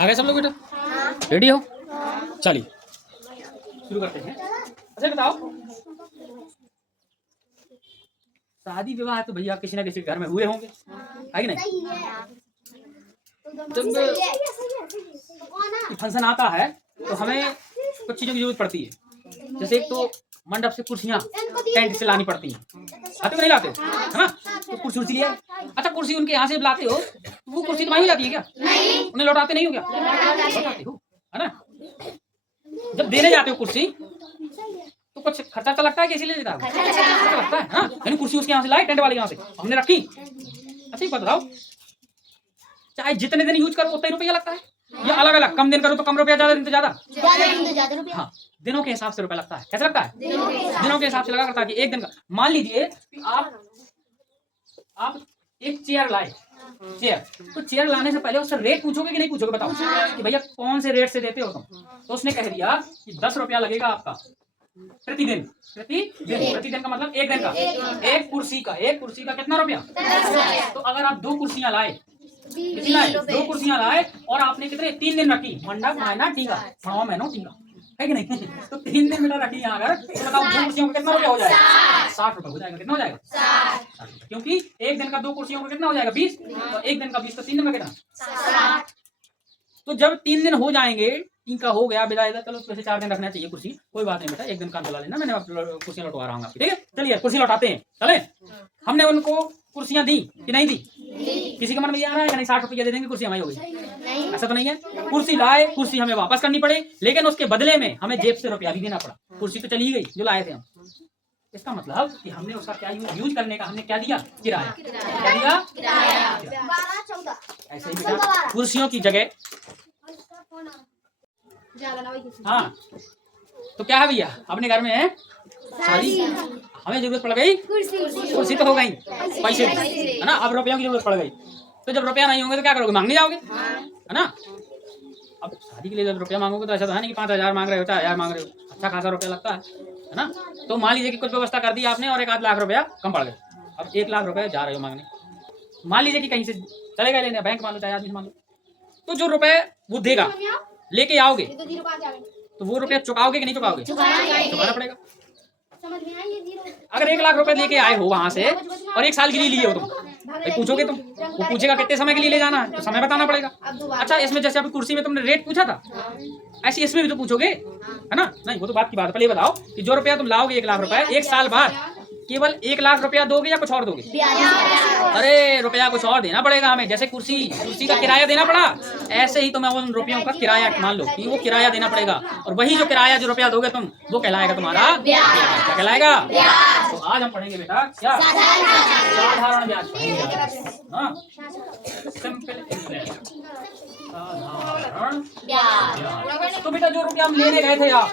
आ गए सब लोग बेटा? रेडी हो? चलिए शुरू करते हैं। अच्छा बताओ, शादी विवाह है तो भैया किसी ना किसी के घर में हुए होंगे, है कि नहीं? जब फंक्शन आता है तो हमें कुछ चीज़ों की जरूरत पड़ती है। जैसे एक तो मंडप से कुर्सियाँ टेंट से लानी पड़ती हैं, आते हो नहीं लाते हो, है ना? तो कुर्सी लिया, अच्छा कुर्सी उनके यहाँ से लाते हो, वो कुर्सी तुम्हारी लाती है क्या? नहीं। उन्हें लौटाते नहीं हो क्या? लौटाते हो, है ना? जब देने जाते हो कुर्सी तो कुछ खर्चा तो लगता है कि इसीलिए देता है? खर्चा लगता है ना। यानी कुर्सी उसके यहाँ से लाए, टेंट वाले यहाँ से हमने रखी। अच्छा एक बात बताओ, चाहे जितने दिन यूज करो उतना ही रुपया लगता है या अलग अलग? कम दिन करो तो कम रुपया, ज्यादा दिन तो ज्यादा? हाँ, दिनों के हिसाब से रुपया लगता है। कैसे लगता है? दिनों के हिसाब से लगा करता है कि एक दिन का। मान लीजिए कि आप एक चेयर लाए, चेयर, तो चेयर लाने से पहले उससे रेट पूछोगे कि नहीं पूछोगे? बताओ कि भैया कौन से रेट से देते हो तुम? तो उसने कह दिया कि 10 रुपया लगेगा आपका प्रतिदिन। प्रतिदिन का मतलब एक दिन का, एक कुर्सी का कितना रुपया? तो अगर आप 2 कुर्सियां लाए, कितनी लाए? 2 कुर्सियां लाए और आपने कितने 3 दिन रखी, मंडप मायना टीका, हाँ मैनो टीका, है कि नहीं? तो 3 दिन बेटा रखी यहाँ अगर, तो बताओ 2 कुर्सियों का कितना रुपया हो जाएगा? 60 रुपया हो जाएगा। कितना हो जाएगा? 60। क्योंकि एक दिन का 2 कुर्सियों का कितना हो जाएगा? 20। तो एक दिन का 20 तो 3 दिन का कितना? 60। तो जब 3 दिन हो जाएंगे, टीका हो गया, विदाई, चलो वैसे 4 दिन रखना चाहिए कुर्सी, कोई बात नहीं बेटा, एक दिन काम चला लेना, मैंने कुर्सी लौटवा रहा हूँ आपकी, ठीक है? चलिए कुर्सी लौटाते हैं, चले। हमने उनको कुर्सियां दी कि नहीं दी? किसी का मन में ये आ रहा है कि नहीं 60 रुपया दे देंगे कुर्सी हमारी हो गई? ऐसा तो नहीं है। कुर्सी लाए, कुर्सी हमें वापस करनी पड़े, लेकिन उसके बदले में हमें जेब से रुपया भी देना पड़ा। कुर्सी तो चली गई जो लाए थे हम, इसका मतलब कि हमने उसका क्या यूज करने का हमने क्या दिया? किराया। क्या दिया? ऐसे ही बेटा कुर्सियों की जगह, हाँ तो क्या है भैया, अपने घर में है शादी, हमें जरूरत पड़ गई कुर्सी तो हो गई, पैसे है ना, अब रुपयों की जरूरत पड़ गई। तो जब रुपया नहीं होंगे तो क्या करोगे? मांगने जाओगे, है ना? अब शादी के लिए जब रुपया मांगोगे तो ऐसा तो है नहीं कि 5,000 मांग रहे हो, 4,000 मांग रहे हो, अच्छा खासा रुपया लगता है ना? तो मान लीजिए कि कुछ व्यवस्था कर दी आपने और 1 आध लाख रुपया कम पड़ गए, अब 1 लाख रुपया जा रहे हो मांगने, मान लीजिए कि कहीं से चले गए लेने, बैंक मान लो चाहे आदमी मान लो, तो जो रुपए वो देगा लेके आओगे तो वो रुपया चुकाओगे कि नहीं चुकाओगे? चुकाना पड़ेगा। अगर 1 लाख रुपए लेके आए हो वहां से और 1 साल के लिए लिए हो तुम, भाई पूछोगे तुम, वो पूछेगा कितने समय के लिए ले जाना है, तो समय बताना पड़ेगा। अच्छा इसमें जैसे अभी कुर्सी में तुमने रेट पूछा था, ऐसे इसमें भी तो पूछोगे, है ना? नहीं वो तो बात की बात है। पहले बताओ कि जो रुपया तुम लाओगे 1 लाख रुपए, 1 साल बाद केवल 1 लाख रुपया दोगे या कुछ और दोगे? अरे रुपया कुछ और देना पड़ेगा हमें, जैसे कुर्सी का किराया देना पड़ा, ऐसे ही तुम्हें उन रुपयों का किराया, मान लो कि वो किराया देना पड़ेगा, और वही जो किराया जो रुपया दोगे तुम, वो कहलाएगा तुम्हारा ब्याज। क्या कहलाएगा? तो आज हम पढ़ेंगे बेटा क्या? साधारण ब्याज। सिंपल इंटरेस्ट, साधारण ब्याज। तो बेटा जो रुपया हम लेने गए थे आप,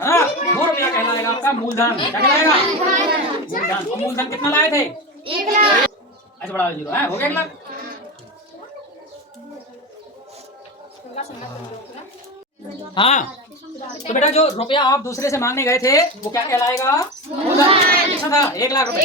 है ना, वो रुपया कहलाएगा आपका मूलधन। क्या कहलाएगा? मूलधन। मूलधन कितना लाए थे? 1 लाख। अच्छा बड़ा 0 है, हो गया 1 लाख। हाँ तो बेटा जो रुपया आप दूसरे से मांगने गए थे वो क्या कहलाएगा? मूलधन। कितना था? 1 लाख रुपए।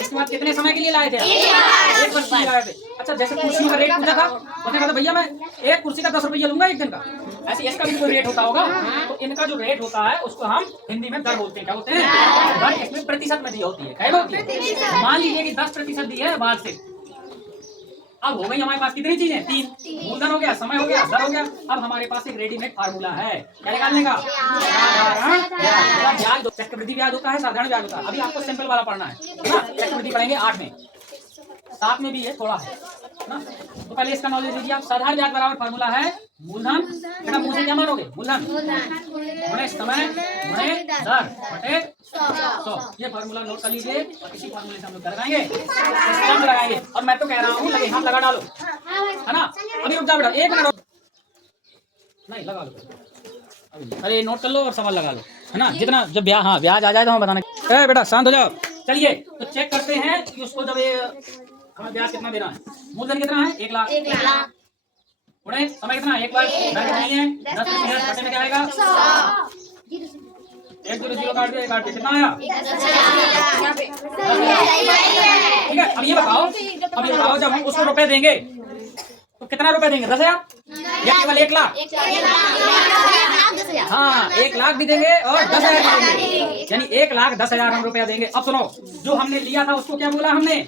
इसके बाद कितने समय के लिए लाए थे? 1 वर्ष के लिए लाए थे। अच्छा जैसे कुर्सी का रेट पूछा था, उसने कहा था भैया मैं एक कुर्सी का 10 रुपया लूंगा एक दिन का, ऐसे इसका भी कोई रेट होता होगा। तो इनका जो रेट होता है उसको हम हिंदी में दर बोलते हैं। क्या बोलते हैं? दर। इसमें प्रतिशत में दी होती है। क्या होती है? मान लीजिए कि 10% दी है बाद से, अब हो गई हमारे पास कितनी चीजें? 3। मूलधन हो गया, समय हो गया, दर हो गया। अब हमारे पास एक रेडीमेड फार्मूला है क्या निकालने का? साधारण ब्याज। चक्रवृद्धि ब्याज होता है, साधारण ब्याज होता है। अभी आपको सिंपल वाला पढ़ना है ना, चक्रवृद्धि पढ़ेंगे 8 में, 7 में भी है थोड़ा है ना। तो पहले इसका नॉलेज लीजिए आप। साधारण ब्याज बराबर फार्मूला है मूलधन, बेटा मूलधन क्या मानोगे? मूलधन गुणे समय गुणे दर बटे 100। ये फार्मूला नोट कर लीजिए और इसी फार्मूले से हम लोग लगाएंगे। और मैं तो कह रहा हूँ लगे हाथ लगा डालो, है ना? अभी रुक जाओ बेटा 1 मिनट, नहीं लगा लो, अरे नोट कर लो और सवाल लगा लो, है ना? जितना जब ब्याज, हाँ ब्याज आ जाए तो हम बताना। बेटा शांत हो जाओ। चलिए तो चेक करते हैं कि उसको जब ये हमें ब्याज कितना देना है। मूलधन कितना है? 1 लाख। गुणे समय कितना? 1 वर्ष। दर कितनी है? 10% बटे में क्या आएगा? 1 0 0 काट दिया, काट के कितना आया? ठीक है। अब ये बताओ जब हम उसको रुपए देंगे तो कितना रुपए देंगे? 10,000 या केवल 1,00,000? हाँ, 1,00,000 भी देंगे और 10,000 भी देंगे, यानी 1,10,000 हम रुपया देंगे। अब सुनो, जो हमने लिया था उसको क्या बोला हमने?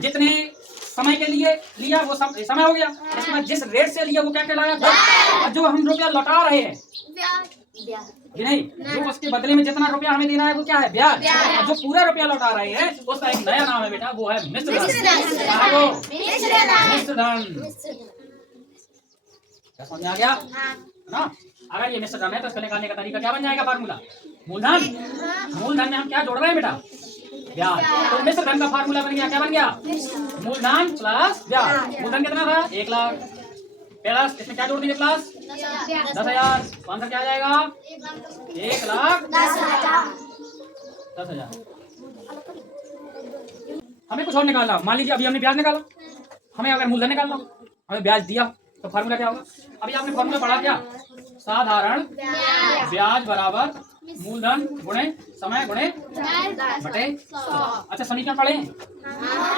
जितने समय के लिए लिया वो समय हो गया। इसके बाद जिस रेट से लिया वो क्या कहलाया? और जो हम रुपया लौटा रहे हैं नहीं, जो उसके बदले में जितना रुपया हमें देना है वो क्या है? ब्याज। और जो पूरा रुपया लौटा रहे हैं उसका एक नया नाम है बेटा, वो है मिश्र धन। मिश्र धन। क्या समझ आ गया ना? अगर ये मिश्र धन है तो इसको निकालने का तरीका क्या बन जाएगा? फार्मूला मूलधन। मूलधन में हम क्या जोड़ रहे हैं बेटा? ब्याज। तो मिश्र धन का फार्मूला बन गया, क्या बन गया? मूलधन प्लस ब्याज। मूलधन कितना था? 1,00,000 प्लस इसमें क्या जोड़ देंगे? प्लस 10,000। आंसर क्या आ जाएगा? 1,10,000। हमें कुछ और निकालना। मान लीजिए अभी हमने ब्याज निकाला, हमें अगर मूलधन निकालना, हमें ब्याज दिया तो फार्मूला क्या होगा? अभी आपने फार्मूला पढ़ा क्या? साधारण ब्याज बराबर मूलधन गुणे समय गुणे बटे 100। अच्छा, समीकरण पढ़े हैं?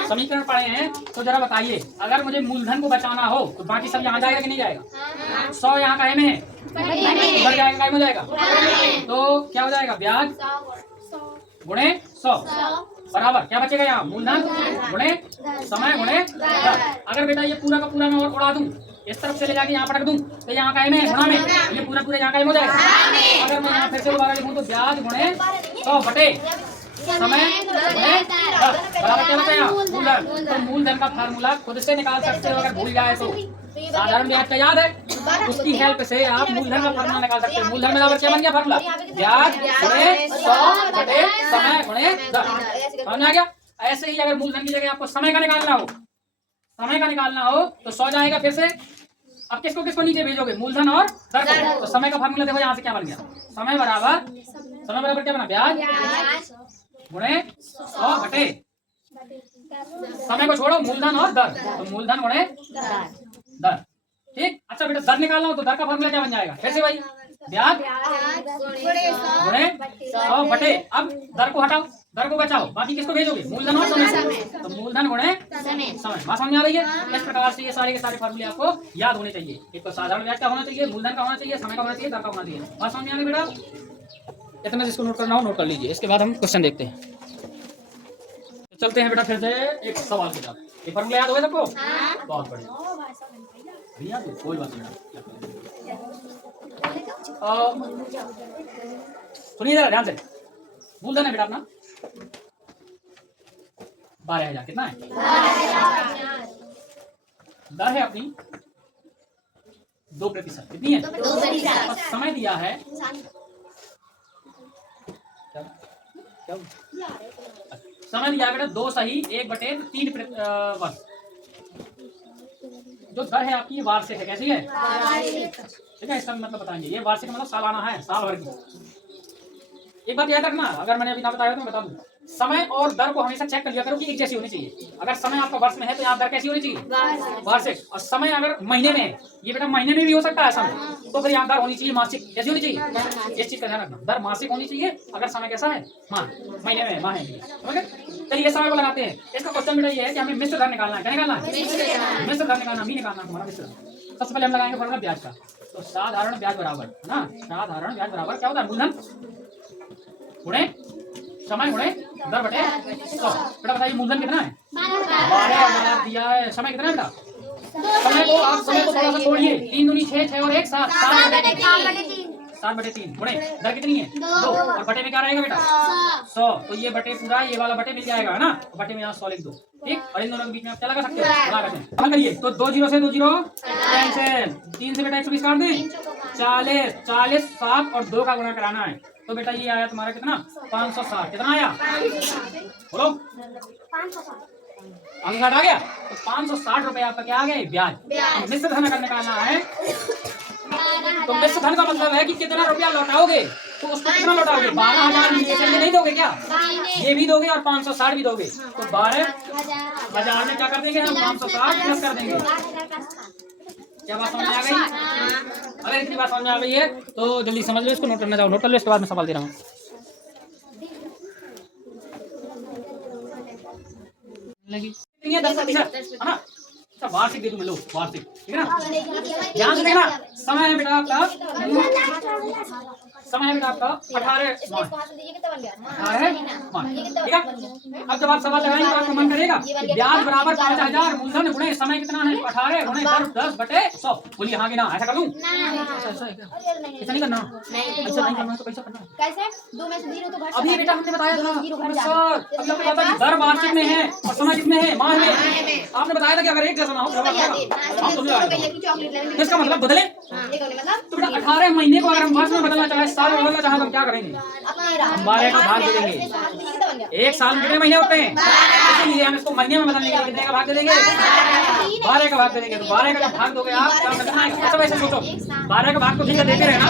समीकरण पढ़े हैं तो जरा बताइए, अगर मुझे मूलधन को बचाना हो तो बाकी सब यहाँ जाएगा कि नहीं जाएगा? 100 यहाँ का में है, बढ़ जाएगा, गायब हो जाएगा। तो क्या हो जाएगा? ब्याज गुणे 100 बराबर क्या बचेगा? यहाँ मूलधन गुणे समय गुणे दर। अगर बेटा ये पूरा का पूरा मैं और उड़ा दूं, इस तरफ से ले जाके यहाँ पटक दूं तो यहाँ का में गुणा में ये पूरा पूरा यहाँ का हो जाएगा। अगर मैं यहाँ फिर से दोबारा लिखूं तो ब्याज गुणे 100 बटे समय गुणे दर बराबर क्या बचा? यहाँ मूलधन। तो मूलधन का फार्मूला खुद से निकाल सकते हो, अगर भूल जाए तो साधारण ब्याज का याद है, उसकी हेल्प से आप मूलधन का फार्मूला निकाल सकते हैं। मूलधन बराबर क्या बन गया फार्मूला? ब्याज गुणे 100 बटे समय गुणे दर। समझ आ गया? ऐसे ही अगर मूलधन की जगह आपको समय का निकालना हो, समय का निकालना हो तो 100 जाएगा फिर से। अब किसको किसको नीचे भेजोगे? मूलधन और दर को। तो समय का फार्मूला देखो यहाँ से क्या बन गया? समय बराबर क्या बना? ब्याज गुणे 100 बटे समय को छोड़ो मूलधन और दर, तो मूलधन गुणे दर। ठीक। अच्छा बेटा, दर निकालना हो तो दर का फार्मूला क्या बन जाएगा? फिर से भाई ब्याज गुणे 100 बटे, अब दर को हटाओ, दर को बचाओ, बाकी किसको भेजोगे? मूलधन और समय। तो मूलधन गुणे समय। बात समझ आ रही है? इस प्रकार से ये सारे के सारे फार्मूले आपको याद होने चाहिए। एक तो साधारण ब्याज का होना चाहिए, मूलधन का होना चाहिए, समय का होना चाहिए, दर का होना चाहिए। बात समझ में आ गई बेटा? इतना जिसको नोट करना हो नोट कर लीजिए। इसके बाद हम क्वेश्चन देखते हैं। तो चलते हैं बेटा फिर से एक सवाल के साथ। ये फार्मूला याद हो सबको? बहुत बढ़िया भैया, तो कोई बात नहीं। सुनिए जरा ध्यान से। मूलधन है बेटा अपना 12,000। कितना है? दर है अपनी 2%। कितनी है? 2%। और समय दिया है समय दिया बेटा 2 सही 1/3 वर्ष। जो दर है आपकी वार्षिक है। कैसी है? ठीक है, इसका मतलब बताएंगे। ये वार्षिक मतलब सालाना है, साल भर की। एक बात याद रखना, अगर मैंने अभी ना बताया तो मैं बता दूं, समय और दर को हमेशा चेक कर लिया करो कि एक जैसी होनी चाहिए। अगर समय आपका वर्ष में है तो यहाँ दर कैसी होनी चाहिए? वार्षिक। और समय अगर महीने में है, ये बेटा महीने में भी हो सकता है समय, तो फिर यहाँ दर होनी चाहिए मासिक। कैसी होनी चाहिए? इस चीज का ध्यान रखना, दर मासिक होनी चाहिए। अगर समय कैसा है? महीने में, माह है। चलिए समय को लगाते हैं। इसका क्वेश्चन बेटा ये है कि हमें मिश्र धन निकालना है। क्या निकालना है? मिश्र धन निकालना, नहीं निकालना हमारा मिश्र धन। सबसे पहले हम लगाएंगे फॉर्मूला ब्याज का। तो साधारण ब्याज बराबर है ना, साधारण ब्याज बराबर क्या होता है? मूलधन गुणे समय गुणे दर बटे 100। बेटा बताइए मूलधन कितना है? 12,000 दिया है। समय कितना है बेटा? समय को आप समय को थोड़ा सा छोड़िए, 3 दूनी 6, 6 और 1 7, 7/3 गुणे दर कितनी है? 2। और बटे में क्या रहेगा बेटा? 100। तो ये बटे पूरा, ये वाला बटे मिल जाएगा है ना, बटे में यहाँ 100 लिख दो। ठीक। और इन दोनों के बीच में आप क्या लगा सकते हो? लगा सकते हैं। करिए तो 2 0 से 2 0 कैंसिल। 3 से बेटा 120 काट दें। 40 40 7 और 2 का गुणा कराना है। तो बेटा ये आया तुम्हारा कितना? 560। कितना आया? बोलो। 560 आ गया। तो 560 रुपए आपका क्या आ गए? ब्याज। मिश्र धन अगर निकालना है तो मिश्र धन का मतलब है कि कितना रुपया लौटाओगे, तो उसको कितना लौटाओगे? 12,000 नहीं दोगे क्या? ये भी दोगे और 560 भी दोगे। तो 12,000 में क्या कर देंगे हम? 560 प्लस कर देंगे। क्या बात समझ में आ गई? अगर इतनी बात समझ में आ गई है तो जल्दी समझ लो, इसको नोट करना चाहो नोट कर लो। इसके बाद मैं सवाल दे रहा हूँ। लगी 10% है ना? इसका वार्षिक दे दूं मैं, लो वार्षिक, ठीक है ना। ध्यान से देखना, समय है बेटा आपका, समय है बेटा आपका 18 माह, 18 माह, ठीक है। अब जब आप सवाल लगाएंगे तो आपका मन करेगा कि ब्याज बराबर 5000 मूलधन गुणे समय कितना है 18 गुणे 10/100। बोलिए हाँ कि ना, ऐसा कर लूं? ऐसा है क्या? ऐसा नहीं करना, ऐसा नहीं करना तो कैसा करना? अभी बेटा हमने बताया था सर, अभी आपने बताया कि दर वार्षिक में है और समय किसमें है, माह में। आपने बताया था कि अगर एक जैसा ना हो तो इसका मतलब बदले तो बेटा 18 महीने को अगर हम वर्ष में बदलना चाहे, साल में बदलना चाहे तो हम क्या करेंगे? हम 12 का भाग दे देंगे। एक साल में कितने महीने होते हैं? इसलिए हम इसको महीने में बदलने के लिए कितने का भाग दे देंगे? 12 का भाग दे देंगे। तो 12 का जब भाग दोगे आप क्या बदलना है? सब ऐसे सोचो, 12 का भाग तो ठीक है देते रहना,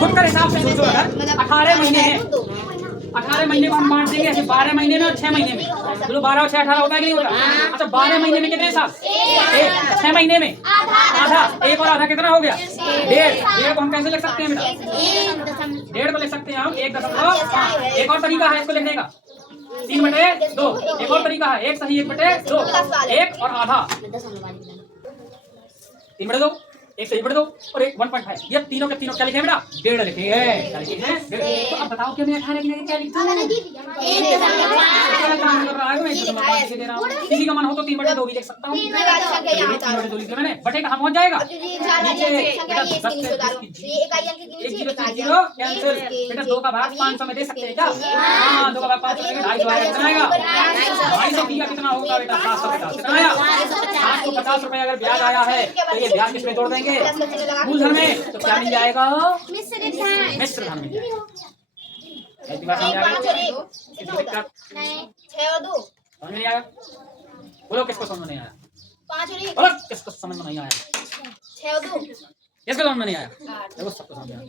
खुद का हिसाब से सोचो। अगर 18 महीने हैं, 18 महीने को हम बांट देंगे ऐसे 12 महीने में और 6 महीने में। बोलो 12 और 6 18 होता है कि नहीं होता? अच्छा 12 महीने में कितने साल? 6 महीने में आधा, एक और आधा कितना हो गया? 1.5 को हम कैसे लिख सकते हैं बेटा? 1.5 को लिख सकते हैं हम 1.5। एक और तरीका है इसको लिखने का, 3/2। एक और तरीका है, 1 सही 1/2, 1 और आधा 3/2, 1 सही 1/2 और 1.5। ये तीनों के तीनों क्या लिखे बेटा? 1.5 लिखे हैं, क्या लिखे हैं? 1.5। तो अब बताओ कि मैं 18 की क्या लिखूं? किसी का मन हो तो 3/2 भी लिख सकता हूँ। 3/2 लिख मैंने, बटे कहाँ पहुँच जाएगा? नीचे बेटा 10 1 0 कैंसिल। बेटा 2 का भाग 500 में दे सकते हैं क्या? हाँ 2 का भाग 500 में 250 आएगा। कितना आएगा? 250 का कितना होगा बेटा? 750। कितना आया? 750 रुपए अगर ब्याज आया है तो ये ब्याज किसमें तोड़ देंगे? मूलधन में। तो क्या मिल जाएगा? मिश्र धन मिल जाएगा। ऐसी बात समझ आ गई? समझ नहीं आया? बोलो किसको समझ नहीं आया? बोलो किसको समझ में नहीं आया? किसको समझ में नहीं आया? देखो सबको समझ में आया।